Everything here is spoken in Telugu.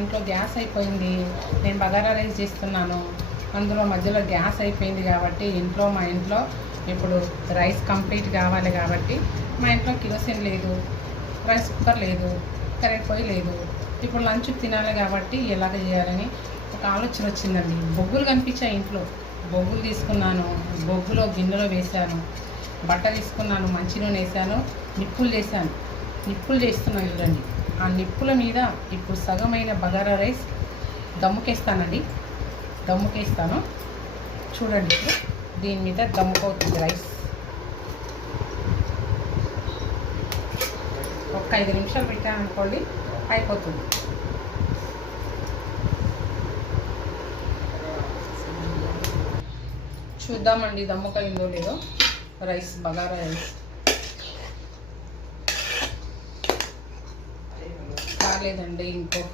ఇంట్లో గ్యాస్ అయిపోయింది, నేను బగారా రైస్ చేస్తున్నాను, అందులో మధ్యలో గ్యాస్ అయిపోయింది కాబట్టి మా ఇంట్లో ఇప్పుడు రైస్ కంప్లీట్ కావాలి కాబట్టి మా ఇంట్లో కిరోసిన్ లేదు, రైస్ కుక్కర్ లేదు, కరెంట్ పొయ్యి లేదు. ఇప్పుడు లంచ్ తినాలి కాబట్టి ఎలాగ చేయాలని ఒక ఆలోచన వచ్చిందండి. బొగ్గులు కనిపించాయి ఇంట్లో, బొగ్గులు తీసుకున్నాను, బొగ్గులో గిన్నెలో వేశాను, బట్ట తీసుకున్నాను, మంచి నూనె వేసాను, నిప్పులు చేస్తున్నాను చూడండి. ఆ నిప్పుల మీద ఇప్పుడు సగమైన బగారా రైస్ దమ్ముకేస్తానండి, దమ్ముకేస్తాను చూడండి. ఇప్పుడు దీని మీద దమ్ముకోతుంది రైస్. ఒక 5 నిమిషాలు పెట్టాను అయిపోతుంది. చూద్దామండి దమ్ముకైందో లేదో రైస్, బగారా రైస్. కాలేదండి, ఇంకో 5